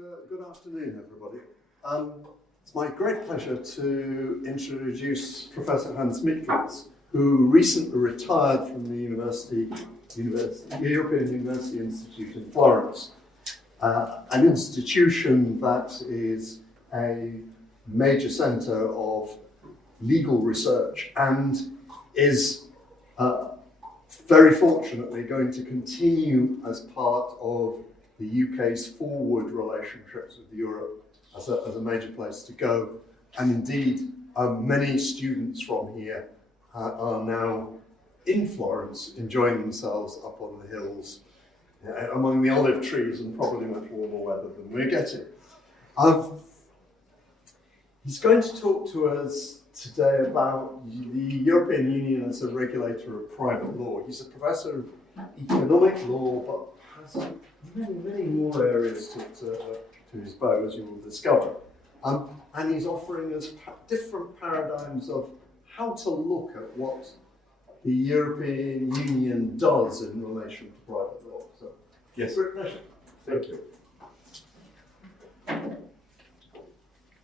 Good afternoon, everybody. It's my great pleasure to introduce Professor Hans Micklitz, who recently retired from the European University Institute in Florence, an institution that is a major centre of legal research and is very fortunately going to continue as part of the UK's forward relationships with Europe as a major place to go. And indeed, many students from here are now in Florence, enjoying themselves up on the hills, among the olive trees, and probably much warmer weather than we're getting. He's going to talk to us today about the European Union as a regulator of private law. He's a professor of economic law, but has many more areas to his bow, as you will discover. And he's offering us different paradigms of how to look at what the European Union does in relation to private law. So, yes, great pleasure. Thank you.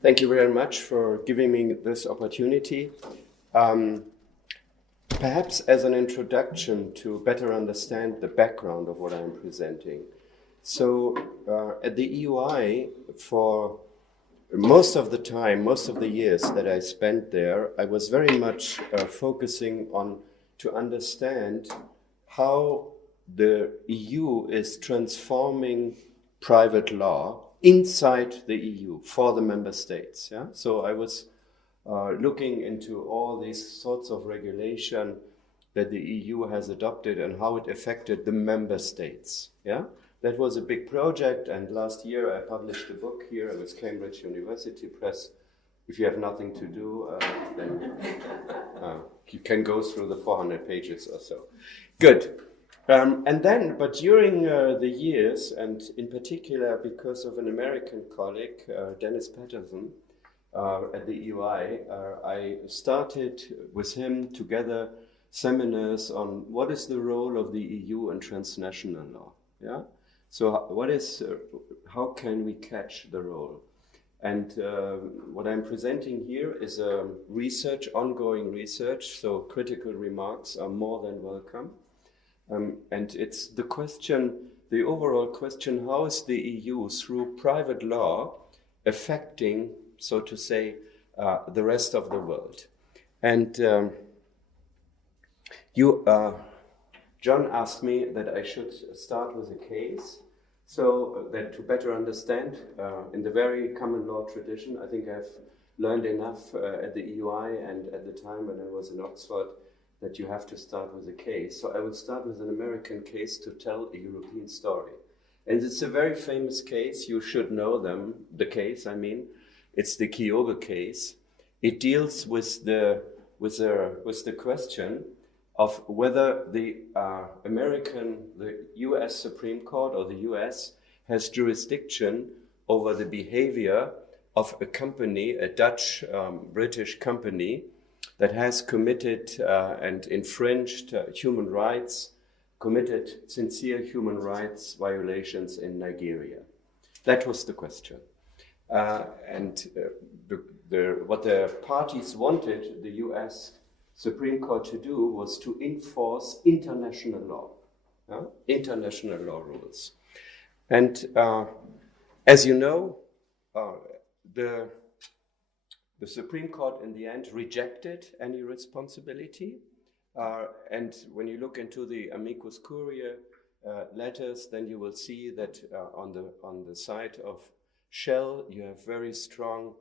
Thank you very much for giving me this opportunity. Perhaps as an introduction to better understand the background of what I'm presenting. So at the EUI, for most of the time, most of the years that I spent there, I was very much focusing on to understand how the EU is transforming private law inside the EU for the member states. Yeah? So I was looking into all these sorts of regulation that the EU has adopted and how it affected the member states. Yeah? That was a big project, and last year I published a book here with Cambridge University Press. If you have nothing to do, then you can go through the 400 pages or so. Good. But during the years, and in particular because of an American colleague, Dennis Patterson, at the EUI, I started with him together seminars on what is the role of the EU in transnational law. Yeah. So how can we catch the role? And what I'm presenting here is a ongoing research. So critical remarks are more than welcome. And it's the overall question, how is the EU through private law affecting, so to say, the rest of the world? And John asked me that I should start with a case, so that to better understand, in the very common law tradition, I think I've learned enough at the EUI and at the time when I was in Oxford, that you have to start with a case. So I will start with an American case to tell a European story. And it's a very famous case. You should know the case, I mean. It's the Kyogo case. It deals with the question of whether the US Supreme Court or the US has jurisdiction over the behavior of a company, a Dutch British company, that has committed and infringed human rights, committed sincere human rights violations in Nigeria. That was the question. What the parties wanted the US Supreme Court to do was to enforce international law, international law rules. And as you know, the Supreme Court in the end rejected any responsibility. And when you look into the amicus curiae letters, then you will see that on the side of Shell, you have very strong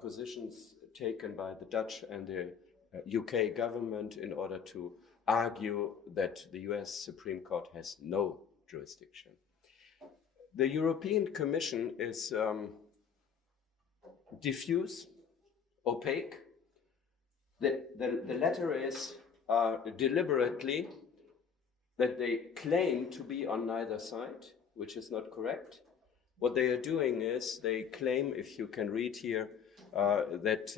positions taken by the Dutch and the UK government in order to argue that the US Supreme Court has no jurisdiction. The European Commission is diffuse, opaque. The letter is deliberately that they claim to be on neither side, which is not correct. What they are doing is they claim, if you can read here, that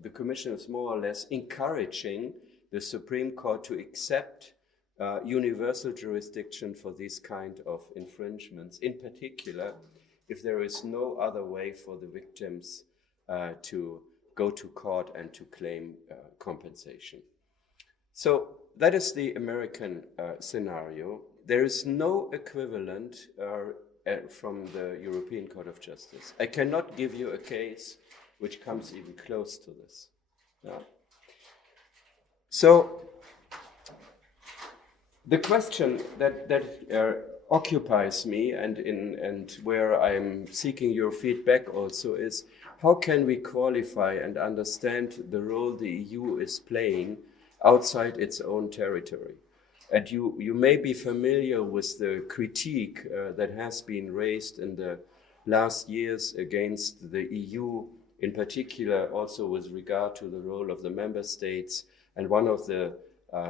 the Commission is more or less encouraging the Supreme Court to accept universal jurisdiction for these kind of infringements, in particular, if there is no other way for the victims to go to court and to claim compensation. So that is the American scenario. There is no equivalent from the European Court of Justice. I cannot give you a case which comes even close to this. Yeah. So the question that occupies me and where I'm seeking your feedback also is, how can we qualify and understand the role the EU is playing outside its own territory? And you may be familiar with the critique that has been raised in the last years against the EU, in particular also with regard to the role of the member states. And one of the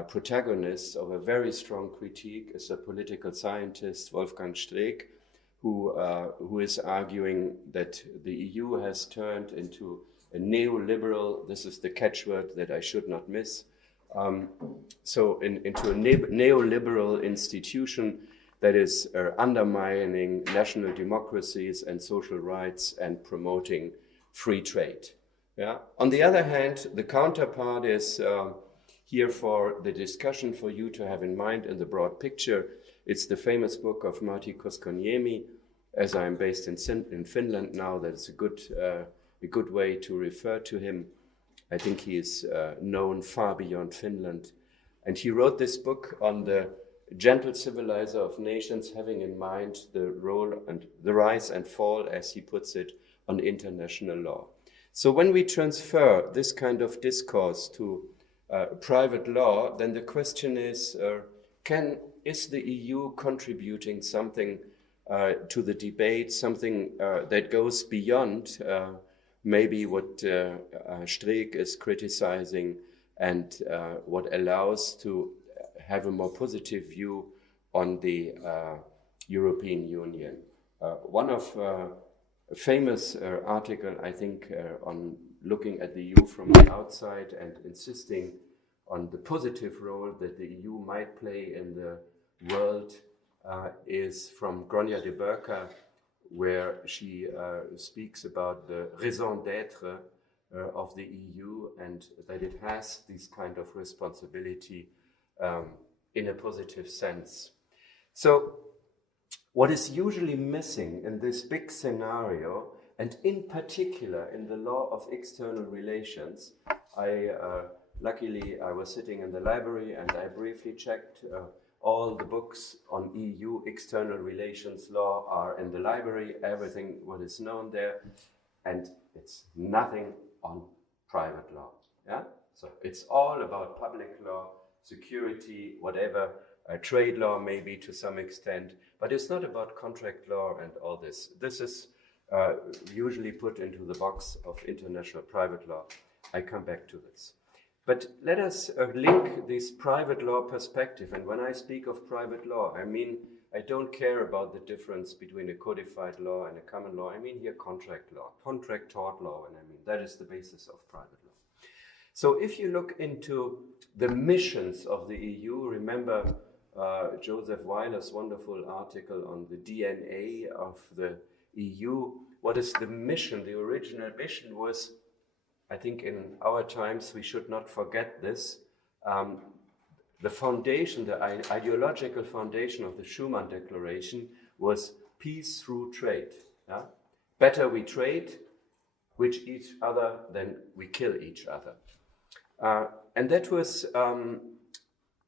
protagonists of a very strong critique is a political scientist, Wolfgang Streeck, who is arguing that the EU has turned into a neoliberal, this is the catchword that I should not miss, into a neoliberal institution that is undermining national democracies and social rights and promoting free trade. Yeah. On the other hand, the counterpart is here for the discussion for you to have in mind in the broad picture. It's the famous book of Martti Koskoniemi. As I'm based in Finland now, that's a good way to refer to him. I think he is known far beyond Finland. And he wrote this book on the gentle civilizer of nations, having in mind the role and the rise and fall, as he puts it, on international law. So when we transfer this kind of discourse to private law, then the question is, is the EU contributing something to the debate, something that goes beyond maybe what Streeck is criticizing and what allows to have a more positive view on the European Union. One of a famous article, I think, on looking at the EU from the outside and insisting on the positive role that the EU might play in the world is from Gronja de Burka, where she speaks about the raison d'être of the EU and that it has this kind of responsibility in a positive sense. So what is usually missing in this big scenario, and in particular in the law of external relations, luckily I was sitting in the library and I briefly checked all the books on EU external relations law are in the library, everything what is known there, and it's nothing on private law. Yeah? So it's all about public law, security, whatever, trade law maybe to some extent, but it's not about contract law and all this. This is usually put into the box of international private law. I come back to this. But let us link this private law perspective. And when I speak of private law, I mean, I don't care about the difference between a codified law and a common law. I mean here contract law, contract tort law, and I mean that is the basis of private law. So if you look into the missions of the EU, remember Joseph Weiler's wonderful article on the DNA of the EU. What is the mission? The original mission was, I think in our times we should not forget this, the foundation, the ideological foundation of the Schuman Declaration was peace through trade. Yeah? Better we trade with each other than we kill each other. And that was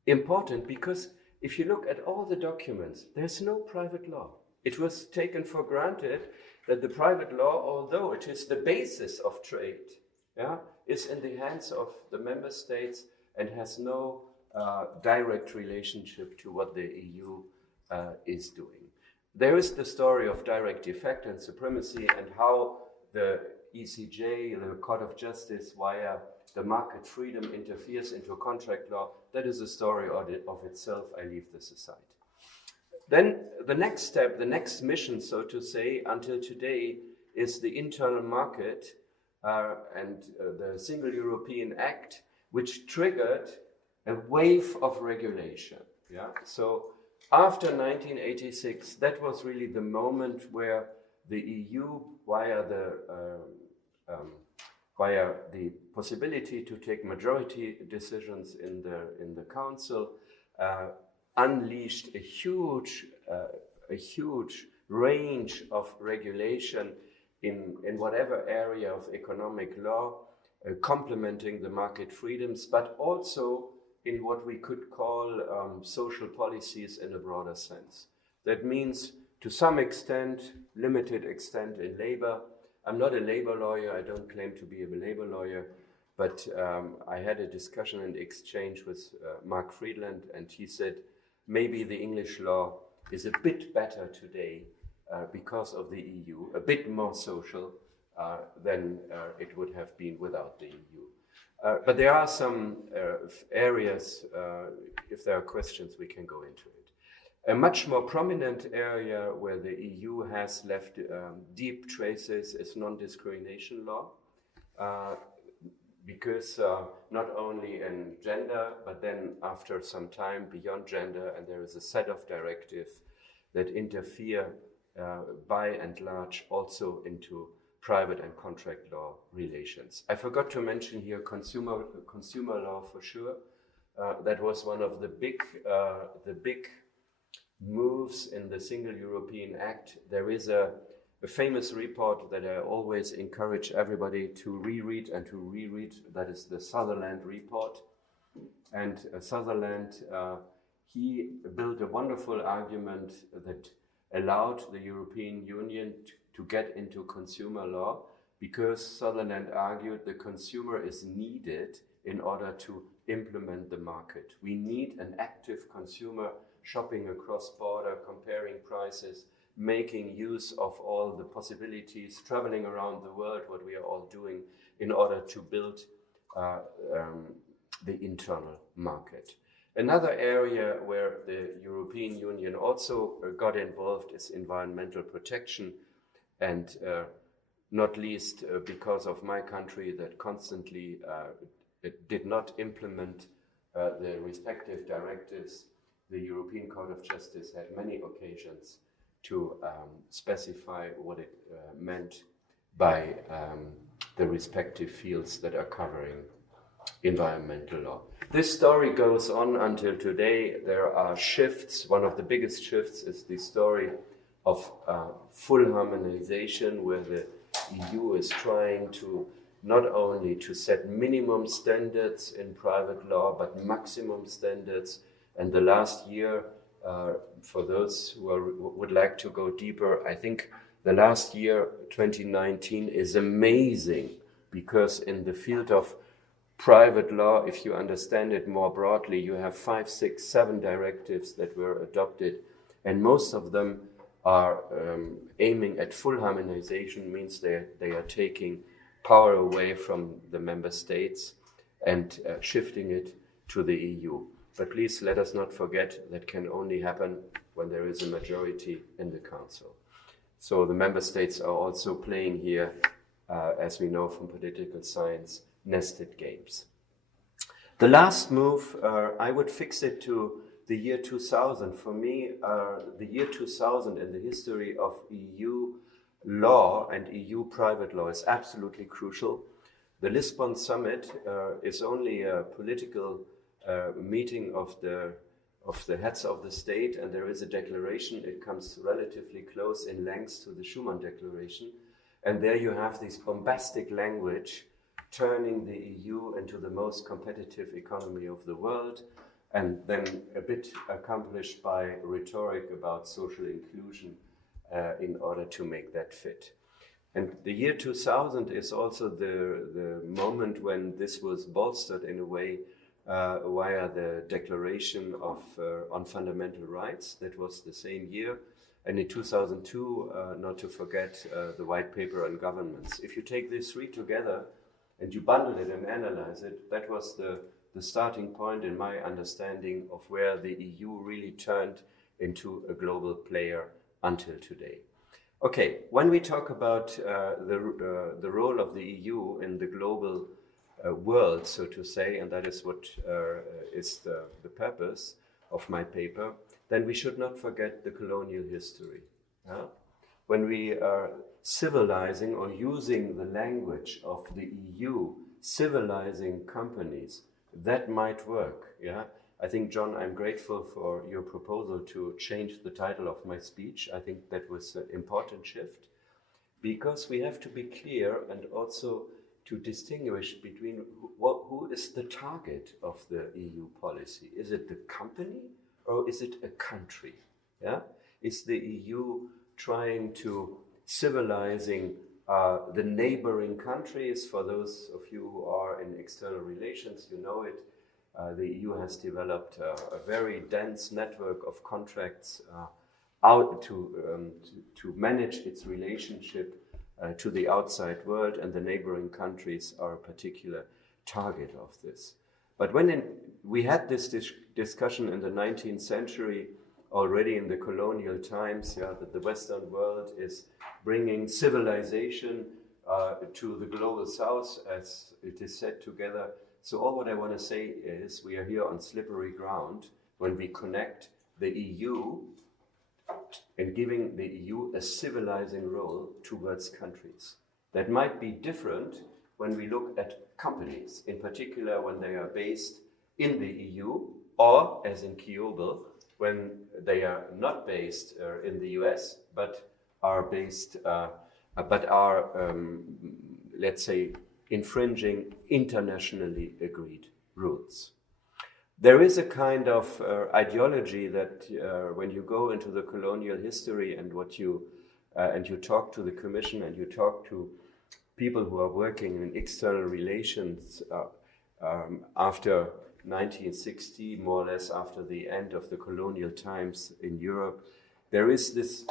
important because if you look at all the documents, there's no private law. It was taken for granted that the private law, although it is the basis of trade, is in the hands of the member states and has no direct relationship to what the EU is doing. There is the story of direct effect and supremacy and how the ECJ, the Court of Justice, via the market freedom interferes into contract law. That is a story of itself. I leave this aside. Then the next step, the next mission, so to say, until today, is the internal market and the Single European Act, which triggered a wave of regulation. Yeah. So after 1986, that was really the moment where the EU, via the possibility to take majority decisions in the Council, unleashed a huge range of regulation in whatever area of economic law, complementing the market freedoms, but also in what we could call social policies in a broader sense. That means, to some extent, limited extent in labor. I'm not a labor lawyer, I don't claim to be a labor lawyer, but I had a discussion and exchange with Mark Friedland, and he said, maybe the English law is a bit better today because of the EU, a bit more social than it would have been without the EU. But there are some areas, if there are questions, we can go into it. A much more prominent area where the EU has left deep traces is non-discrimination law, because not only in gender, but then after some time beyond gender, and there is a set of directives that interfere by and large also into private and contract law relations. I forgot to mention here consumer law for sure. That was one of the big moves in the Single European Act. There is a famous report that I always encourage everybody to reread. That is the Sutherland report. And Sutherland, he built a wonderful argument that allowed the European Union to get into consumer law, because Sutherland argued the consumer is needed in order to implement the market. We need an active consumer shopping across border, comparing prices, making use of all the possibilities, traveling around the world, what we are all doing in order to build the internal market. Another area where the European Union also got involved is environmental protection, and not least because of my country that constantly it did not implement the respective directives. The European Court of Justice had many occasions to specify what it meant by the respective fields that are covering environmental law. This story goes on until today. There are shifts. One of the biggest shifts is the story of full harmonization, where the EU is trying to not only to set minimum standards in private law, but maximum standards. And the last year, for those who would like to go deeper, I think the last year, 2019, is amazing, because in the field of private law, if you understand it more broadly, you have 5, 6, 7 directives that were adopted, and most of them are aiming at full harmonization, means they are taking power away from the member states and shifting it to the EU. But please let us not forget that can only happen when there is a majority in the Council. So the member states are also playing here, as we know from political science, nested games. The last move, I would fix it to the year 2000. For me, the year 2000 in the history of EU law and EU private law is absolutely crucial. The Lisbon Summit is only a political meeting of the heads of the state, and there is a declaration. It comes relatively close in length to the Schuman Declaration, and there you have this bombastic language turning the EU into the most competitive economy of the world, and then a bit accomplished by rhetoric about social inclusion in order to make that fit. And the year 2000 is also the moment when this was bolstered in a way via the Declaration on Fundamental Rights. That was the same year. And in 2002, not to forget, the White Paper on Governments. If you take these three together and you bundle it and analyze it, that was the starting point, in my understanding, of where the EU really turned into a global player until today. Okay, when we talk about the role of the EU in the global world, so to say, and that is what is the purpose of my paper, then we should not forget the colonial history. Yeah? When we are civilizing or using the language of the EU, civilizing companies, that might work. Yeah, I think, John, I'm grateful for your proposal to change the title of my speech. I think that was an important shift, because we have to be clear and also to distinguish between who is the target of the EU policy. Is it the company or is it a country? Yeah, is the EU trying to civilizing the neighboring countries? For those of you who are in external relations, you know it. The EU has developed a very dense network of contracts out to manage its relationship to the outside world, and the neighboring countries are a particular target of this. But when we had this discussion in the 19th century, already in the colonial times, that the Western world is bringing civilization to the global South, as it is said together. So all what I want to say is we are here on slippery ground when we connect the EU and giving the EU a civilizing role towards countries. That might be different when we look at companies, in particular when they are based in the EU, or as in Kiobel, when they are not based in the US, but are based, let's say, infringing internationally agreed rules. There is a kind of ideology that when you go into the colonial history and you talk to the Commission and you talk to people who are working in external relations after 1960, more or less after the end of the colonial times in Europe, there is this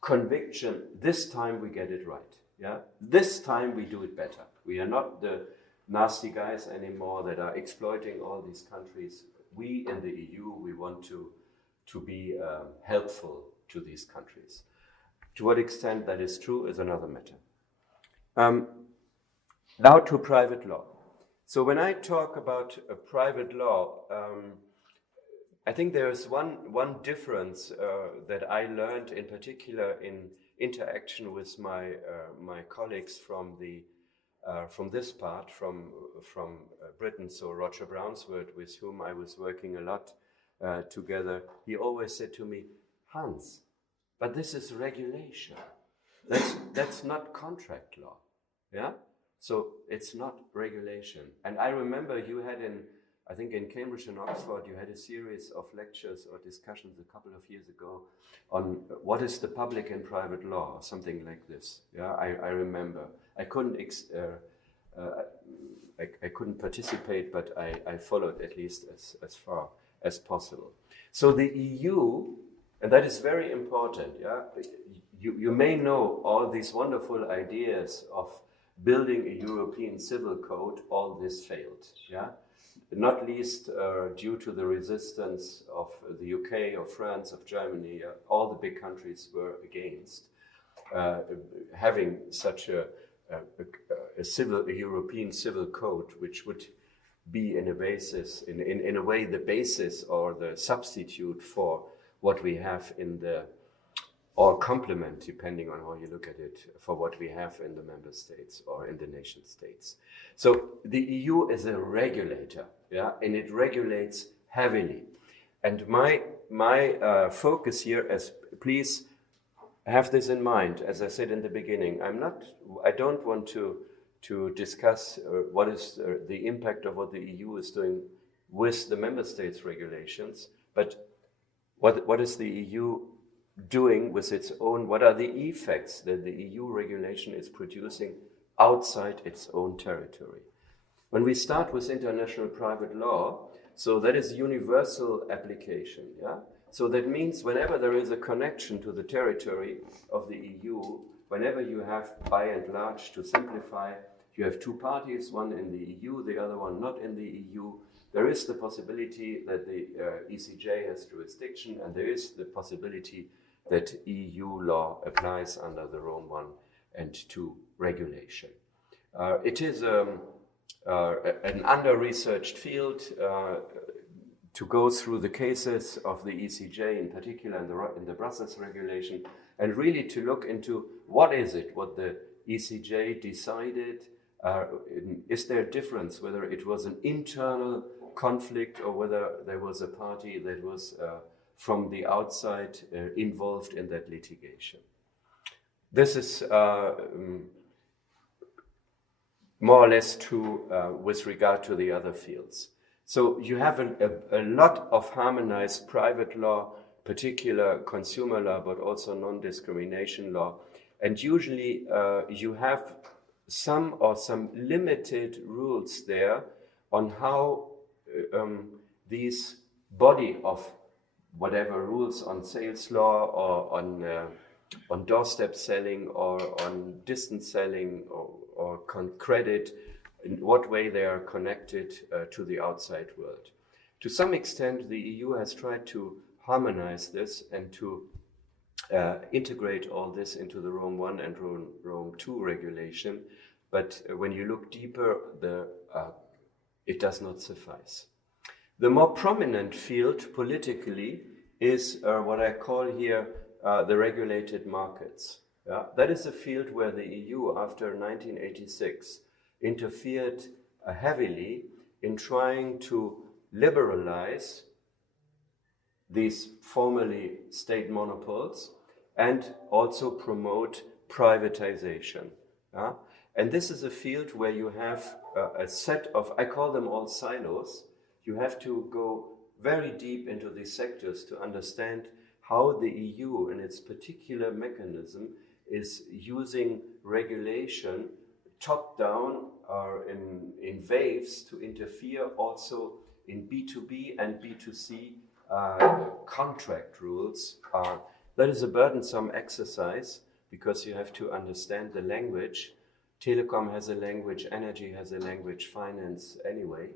conviction, this time we get it right. Yeah, this time we do it better. We are not the nasty guys anymore that are exploiting all these countries. We in the EU, we want to be helpful to these countries. To what extent that is true is another matter. Now to private law. So when I talk about private law, I think there is one difference that I learned in particular in interaction with my colleagues from this part, from Britain, so Roger Brownsworth, with whom I was working a lot together. He always said to me, Hans, but this is regulation. That's not contract law. Yeah? So it's not regulation. And I remember you had I think in Cambridge and Oxford, you had a series of lectures or discussions a couple of years ago on what is the public and private law, something like this. Yeah, I remember. I couldn't I couldn't participate, but I followed at least as far as possible. So the EU, and that is very important. Yeah, you may know all these wonderful ideas of building a European civil code. All this failed. Yeah. Not least due to the resistance of the UK, of France, of Germany. All the big countries were against having such a European civil code, which would be in a way the basis or the substitute for what we have or complement, depending on how you look at it, for what we have in the member states or in the nation states. So the EU is a regulator, yeah, and it regulates heavily. And my focus here is, please have this in mind, as I said in the beginning, I don't want to discuss what is the impact of what the EU is doing with the member states' regulations, but what is the EU doing with its own, what are the effects that the EU regulation is producing outside its own territory. When we start with international private law, so that is universal application, yeah? So that means whenever there is a connection to the territory of the EU, whenever you have, by and large, to simplify, you have two parties, one in the EU, the other one not in the EU, there is the possibility that the ECJ has jurisdiction, and there is the possibility that EU law applies under the Rome I and II regulation. It is an under-researched field to go through the cases of the ECJ, in particular in the Brussels regulation, and really to look into what is it, what the ECJ decided. Is there a difference whether it was an internal conflict or whether there was a party that was from the outside involved in that litigation? This is more or less true with regard to the other fields. So you have a lot of harmonized private law, particular consumer law, but also non-discrimination law. And usually you have some limited rules there on how these body of whatever rules on sales law or on doorstep selling or on distance selling or credit, in what way they are connected to the outside world. To some extent, the EU has tried to harmonize this and to integrate all this into the Rome I and Rome II regulation, but when you look deeper, it does not suffice. The more prominent field politically is what I call here the regulated markets. Yeah? That is a field where the EU, after 1986, interfered heavily in trying to liberalize these formerly state monopoles and also promote privatization. Yeah? And this is a field where you have a set of, I call them all silos. You have to go very deep into these sectors to understand how the EU in its particular mechanism is using regulation top-down or in waves to interfere also in B2B and B2C contract rules. That is a burdensome exercise because you have to understand the language. Telecom has a language, energy has a language, finance anyway.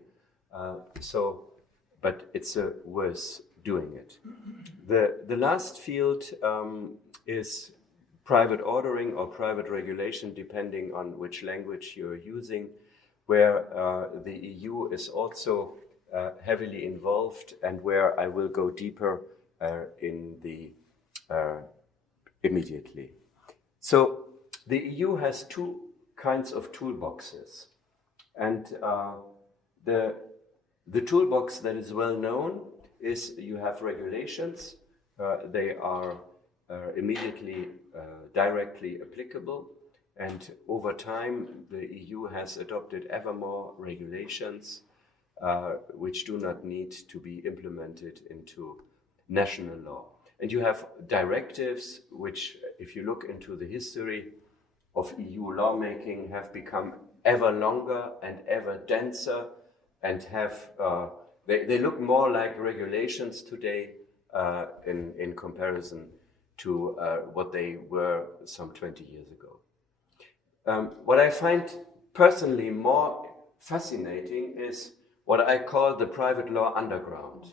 But it's worth doing it. The last field is private ordering or private regulation, depending on which language you're using, where the EU is also heavily involved and where I will go deeper immediately. So the EU has two kinds of toolboxes, and the toolbox that is well known is you have regulations. They are immediately directly applicable, and over time the EU has adopted ever more regulations which do not need to be implemented into national law. And you have directives which, if you look into the history of EU lawmaking, have become ever longer and ever denser and have they look more like regulations today in comparison to what they were some 20 years ago. What I find personally more fascinating is what I call the private law underground.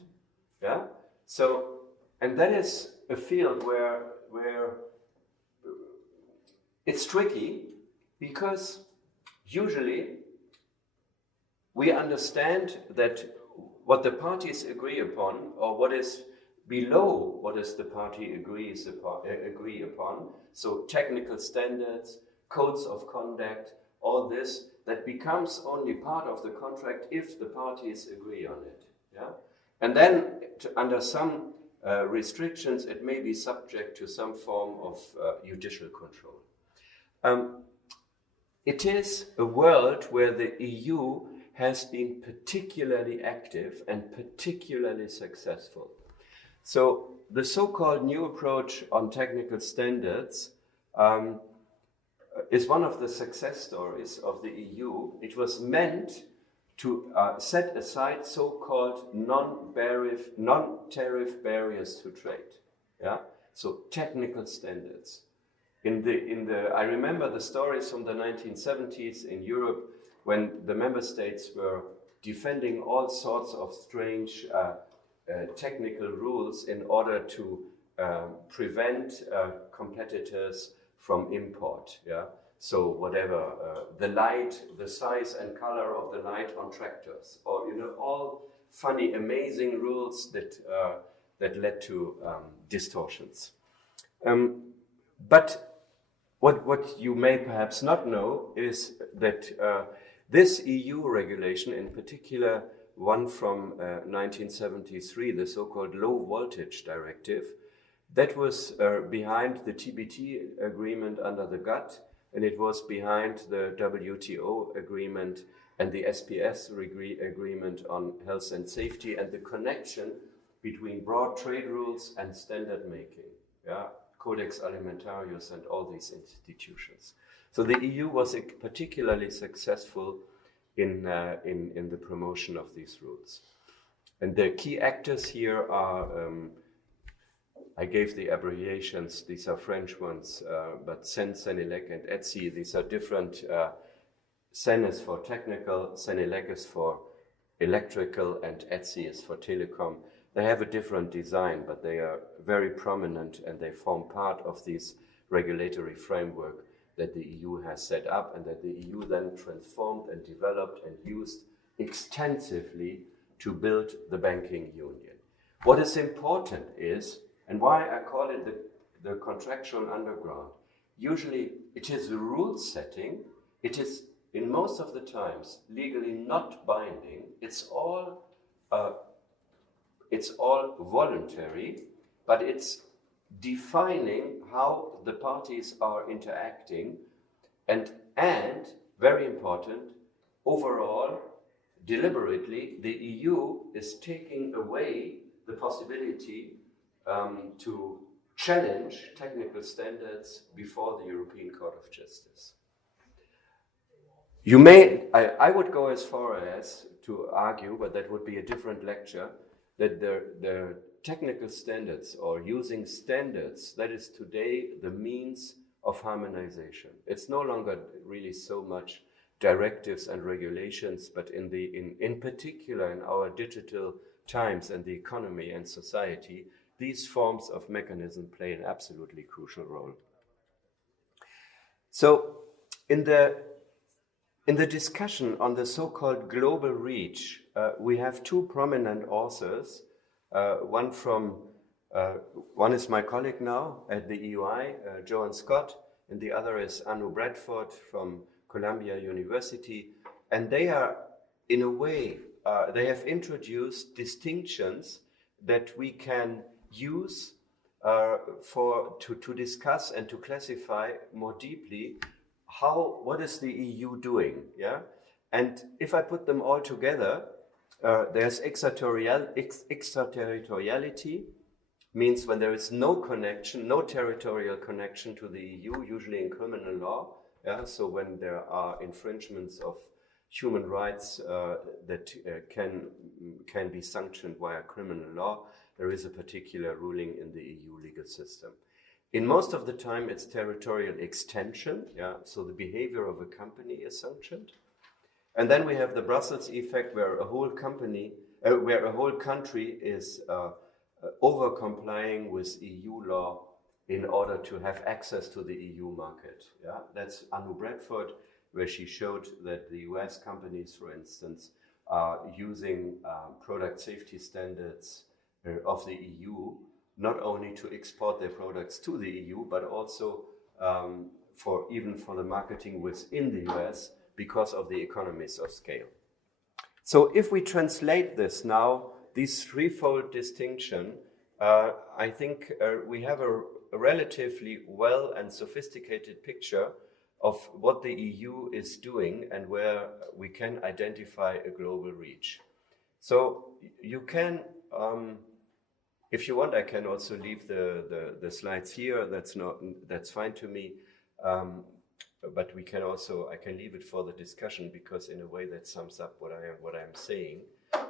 Yeah. So, and that is a field where it's tricky because usually we understand that what the parties agree upon, or what is below what is the party agree upon, so technical standards, codes of conduct, all this, that becomes only part of the contract if the parties agree on it. Yeah? And then, under some restrictions, it may be subject to some form of judicial control. It is a world where the EU has been particularly active and particularly successful. So the so-called new approach on technical standards is one of the success stories of the EU. It was meant to set aside so-called non-tariff barriers to trade. Yeah? So technical standards. I remember the stories from the 1970s in Europe when the member states were defending all sorts of strange technical rules in order to prevent competitors from import. Yeah? So whatever, the light, the size and color of the light on tractors, or all funny, amazing rules that led to distortions. But what you may perhaps not know is that this EU regulation, in particular one from 1973, the so-called low voltage directive, that was behind the TBT agreement under the GATT, and it was behind the WTO agreement and the SPS agreement on health and safety, and the connection between broad trade rules and standard making, Codex Alimentarius and all these institutions. So the EU was particularly successful in the promotion of these rules. And the key actors here are, I gave the abbreviations, these are French ones, but CEN, CENELEC, and ETSI, these are different. CEN is for technical, CENELEC is for electrical, and ETSI is for telecom. They have a different design, but they are very prominent, and they form part of this regulatory framework that the EU has set up, and that the EU then transformed and developed and used extensively to build the banking union. What is important is, and why I call it the contractual underground, usually it is a rule setting, it is in most of the times legally not binding, it's all voluntary, but it's defining how the parties are interacting, and very important, overall, deliberately, the EU is taking away the possibility to challenge technical standards before the European Court of Justice. I would go as far as to argue, but that would be a different lecture, that the technical standards, or using standards, that is today the means of harmonization. It's no longer really so much directives and regulations, but in particular in our digital times and the economy and society, these forms of mechanism play an absolutely crucial role. So in the discussion on the so-called global reach, we have two prominent authors. One is my colleague now at the EUI, Joan Scott, and the other is Anu Bradford from Columbia University. And they are, in a way, they have introduced distinctions that we can use to discuss and to classify more deeply what is the EU doing, yeah? And if I put them all together, there's extraterritoriality, means when there is no connection, no territorial connection to the EU, usually in criminal law, yeah? So when there are infringements of human rights that can be sanctioned via criminal law, there is a particular ruling in the EU legal system. In most of the time, it's territorial extension, yeah? So the behavior of a company is sanctioned. And then we have the Brussels effect, where a whole country is over-complying with EU law in order to have access to the EU market. Yeah? That's Anu Bradford, where she showed that the US companies, for instance, are using product safety standards of the EU, not only to export their products to the EU, but also for the marketing within the US, because of the economies of scale. So if we translate this now, this threefold distinction, I think we have a relatively well and sophisticated picture of what the EU is doing and where we can identify a global reach. So you can, if you want, I can also leave the slides here. That's fine to me. But I can leave it for the discussion, because in a way that sums up what I'm saying.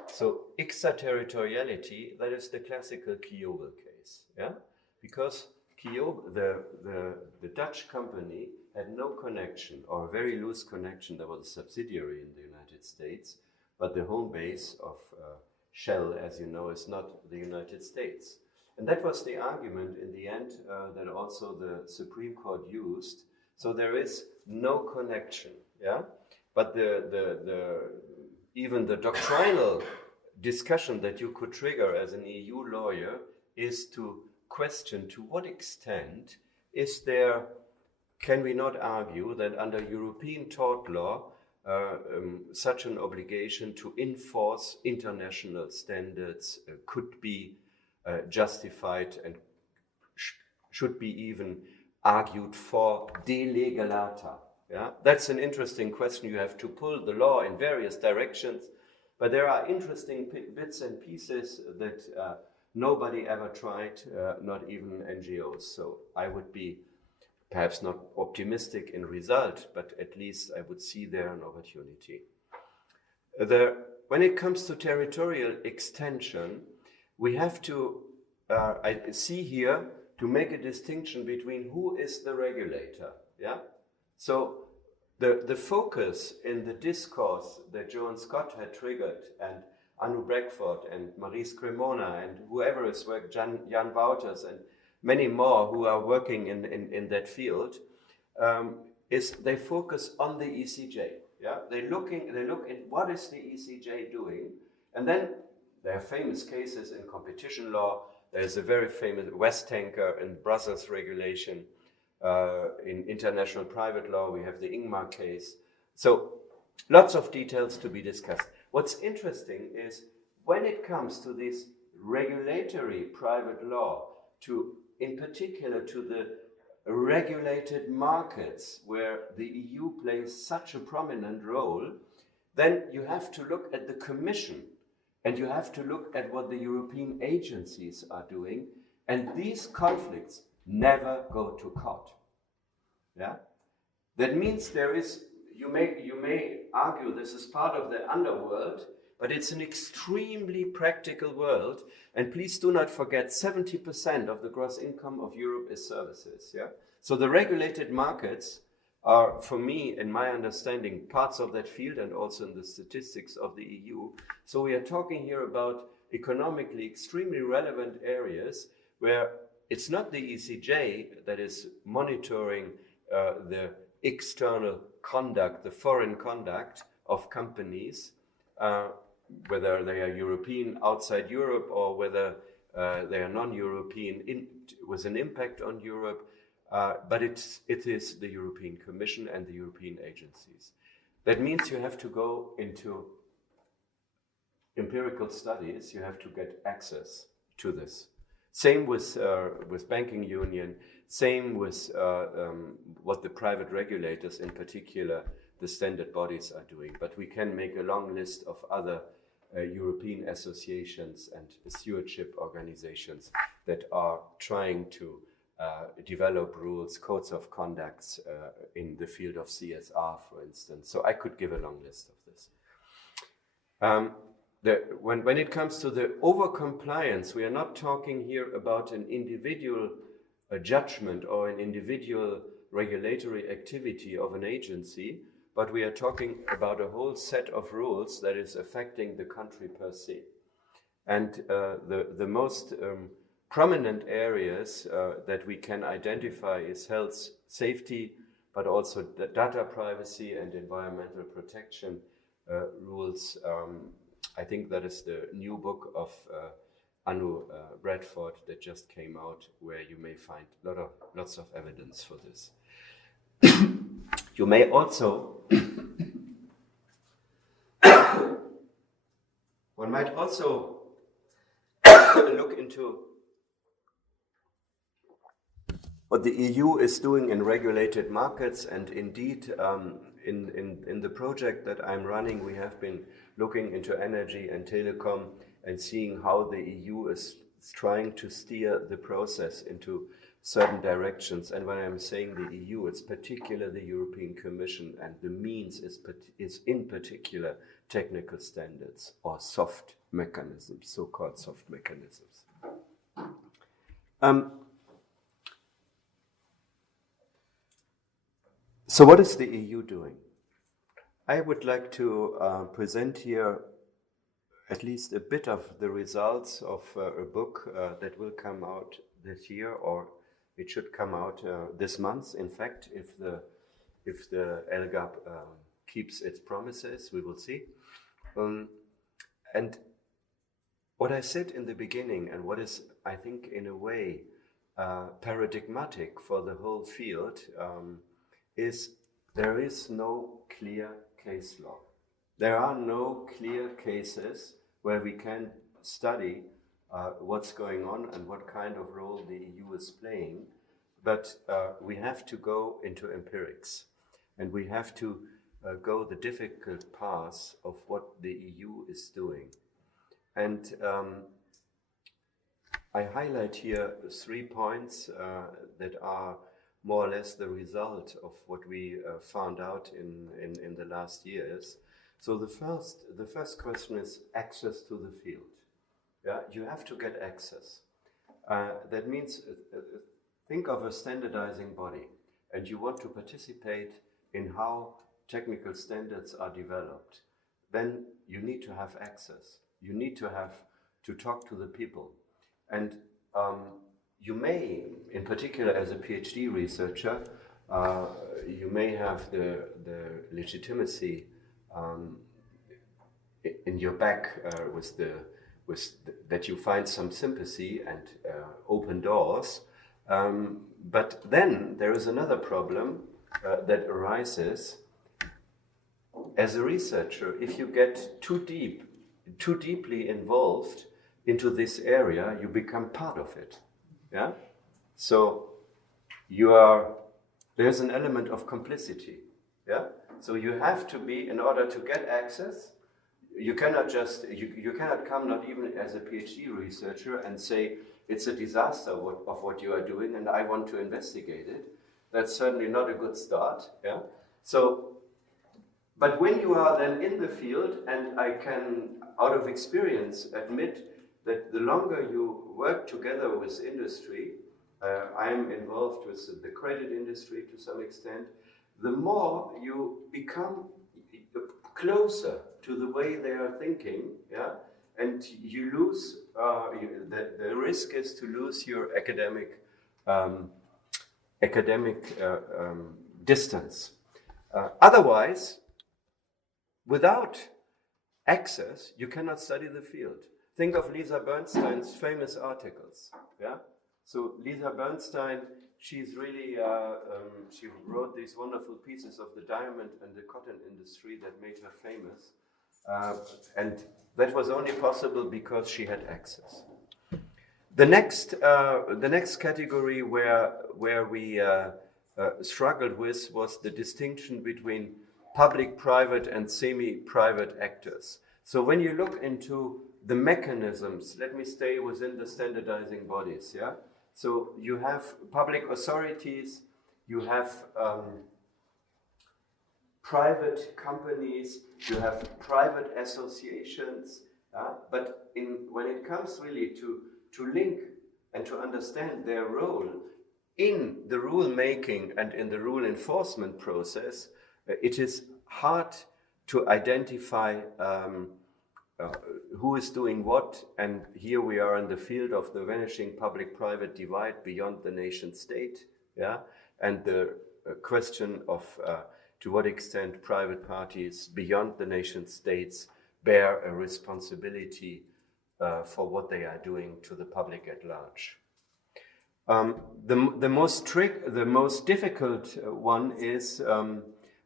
So extraterritoriality, that is the classical Kyoble case, yeah? Because Kyoble, the Dutch company had no connection, or a very loose connection. There was a subsidiary in the United States, but the home base of Shell, as you know, is not the United States. And that was the argument in the end that also the Supreme Court used So there is no connection, yeah? But even the doctrinal discussion that you could trigger as an EU lawyer is to question to what extent can we not argue that under European tort law, such an obligation to enforce international standards could be justified and should be even argued for de legalata. Yeah? That's an interesting question. You have to pull the law in various directions, but there are interesting bits and pieces that nobody ever tried, not even NGOs. So I would be perhaps not optimistic in result, but at least I would see there an opportunity. When it comes to territorial extension, we have to, I see here, to make a distinction between who is the regulator. Yeah? So the focus in the discourse that Joan Scott had triggered, and Anu Breckford and Maurice Cremona and whoever is working, Jan Wouters and many more who are working in that field, is they focus on the ECJ. Yeah? They look at what is the ECJ doing, and then there are famous cases in competition law. There's a very famous West Tanker and Brussels regulation. In international private law, we have the Ingmar case. So lots of details to be discussed. What's interesting is when it comes to this regulatory private law, in particular to the regulated markets where the EU plays such a prominent role, then you have to look at the Commission and you have to look at what the European agencies are doing, and these conflicts never go to court. Yeah? That means you may argue this is part of the underworld, but it's an extremely practical world, and please do not forget 70% of the gross income of Europe is services. Yeah? So the regulated markets are, for me, in my understanding, parts of that field and also in the statistics of the EU. So we are talking here about economically extremely relevant areas where it's not the ECJ that is monitoring the external conduct, the foreign conduct of companies, whether they are European outside Europe or whether they are non-European with an impact on Europe, but it is the European Commission and the European agencies. That means you have to go into empirical studies, you have to get access to this. Same with banking union, same with what the private regulators, in particular the standard bodies, are doing. But we can make a long list of other European associations and stewardship organizations that are trying to develop rules, codes of conducts in the field of CSR, for instance. So I could give a long list of this. When it comes to the over-compliance, we are not talking here about an individual judgment or an individual regulatory activity of an agency, but we are talking about a whole set of rules that is affecting the country per se. And the most prominent areas that we can identify is health, safety, but also the data privacy and environmental protection rules. I think that is the new book of Anu Bradford that just came out, where you may find lots of evidence for this. You may also, one might also look into what the EU is doing in regulated markets, and indeed in the project that I'm running, we have been looking into energy and telecom and seeing how the EU is trying to steer the process into certain directions. And when I'm saying the EU, it's particularly the European Commission, and the means is in particular technical standards or soft mechanisms, so-called soft mechanisms. So what is the EU doing? I would like to present here at least a bit of the results of a book that will come out this year or It should come out this month. In fact, if the LGAP keeps its promises, we will see. And what I said in the beginning, and what is, I think, in a way, paradigmatic for the whole field, is there is no clear case law. There are no clear cases where we can study what's going on and what kind of role the EU is playing, but we have to go into empirics, and we have to go the difficult path of what the EU is doing. And I highlight here 3 points that are more or less the result of what we found out in the last years. So the first question is access to the field. Yeah, you have to get access. That means think of a standardizing body, and you want to participate in how technical standards are developed. Then you need to have access. You need to have to talk to the people. And you may, in particular as a PhD researcher, you may have the legitimacy in your back that you find some sympathy and open doors. But then there is another problem that arises. As a researcher, if you get too deeply involved into this area, you become part of it. Yeah? So there's an element of complicity. Yeah? So you have to be, in order to get access, you cannot come, not even as a PhD researcher, and say it's a disaster of what you are doing and I want to investigate it. That's certainly not a good start. Yeah? So, but when you are then in the field, and I can, out of experience, admit that the longer you work together with industry, I am involved with the credit industry to some extent, the more you become closer to the way they are thinking, yeah, and you lose. The risk is to lose your academic distance. Otherwise, without access, you cannot study the field. Think of Lisa Bernstein's famous articles. Yeah. So Lisa Bernstein, she's really she wrote these wonderful pieces of the diamond and the cotton industry that made her famous, and that was only possible because she had access. The next category where we struggled with was the distinction between public, private, and semi-private actors. So when you look into the mechanisms, let me stay within the standardizing bodies, yeah? So you have public authorities, you have private companies, you have private associations, but when it comes really to link and to understand their role in the rule making and in the rule enforcement process, it is hard to identify who is doing what, and here we are in the field of the vanishing public-private divide beyond the nation-state, yeah, and the question of to what extent private parties beyond the nation-states bear a responsibility for what they are doing to the public at large. The most difficult one is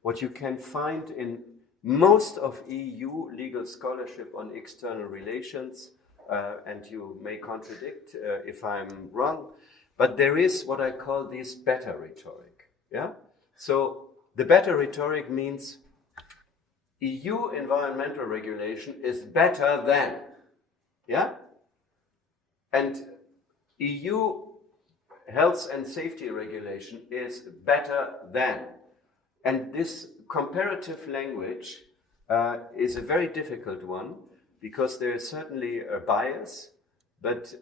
what you can find in most of EU legal scholarship on external relations, and you may contradict if I'm wrong, but there is what I call this better rhetoric. Yeah? So the better rhetoric means EU environmental regulation is better than. Yeah? And EU health and safety regulation is better than. And this comparative language is a very difficult one because there is certainly a bias, but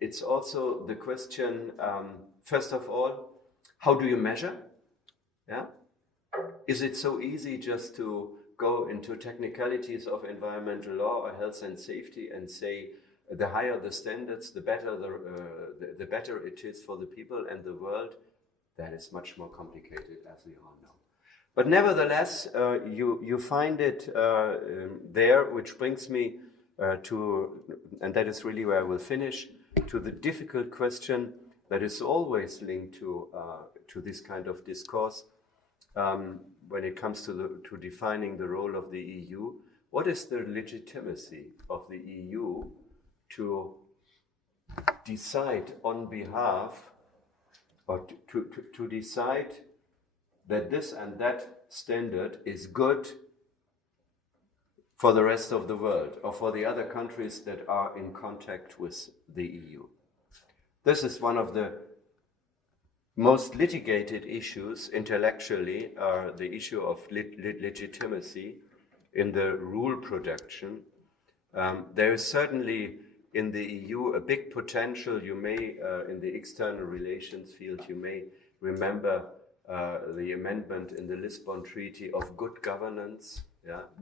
it's also the question, first of all, how do you measure? Yeah? Is it so easy just to go into technicalities of environmental law or health and safety and say the higher the standards, the better the better it is for the people and the world. That is much more complicated, as we all know. But nevertheless, you find it there, which brings me to, and that is really where I will finish, to the difficult question that is always linked to this kind of discourse when it comes to defining the role of the EU. What is the legitimacy of the EU to decide on behalf, or to decide that this and that standard is good for the rest of the world or for the other countries that are in contact with the EU? This is one of the most litigated issues intellectually, the issue of legitimacy in the rule production. There is certainly in the EU a big potential. You may, in the external relations field, you may remember the amendment in the Lisbon Treaty of good governance,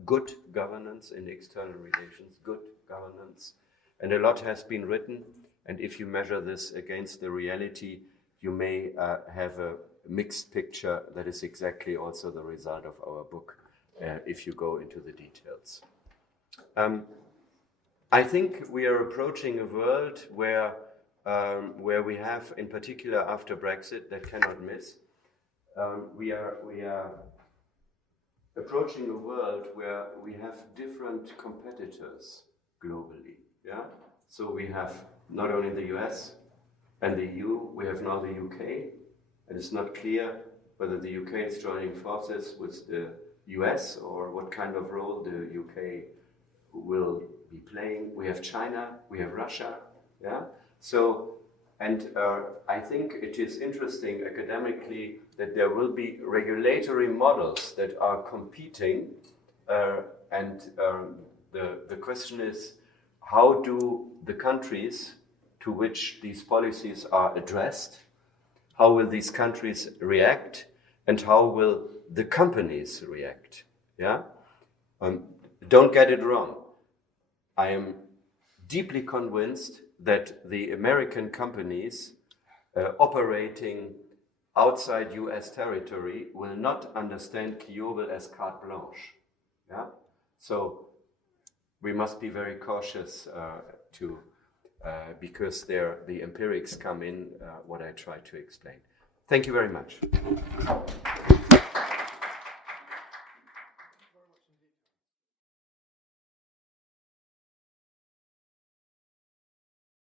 good governance in external relations, good governance. And a lot has been written, and if you measure this against the reality, you may have a mixed picture that is exactly also the result of our book, if you go into the details. I think we are approaching a world where we have, in particular after Brexit, that cannot miss, we are approaching a world where we have different competitors globally. Yeah. So we have not only the US and the EU, we have now the UK. It is not clear whether the UK is joining forces with the US or what kind of role the UK will be playing. We have China, we have Russia. Yeah. So, and I think it is interesting academically that there will be regulatory models that are competing, and the question is, how do the countries to which these policies are addressed, how will these countries react, and how will the companies react? Yeah? Don't get it wrong. I am deeply convinced that the American companies operating outside US territory will not understand Kyovel as carte blanche. Yeah? So we must be very cautious because there the empirics come in, what I try to explain. Thank you very much.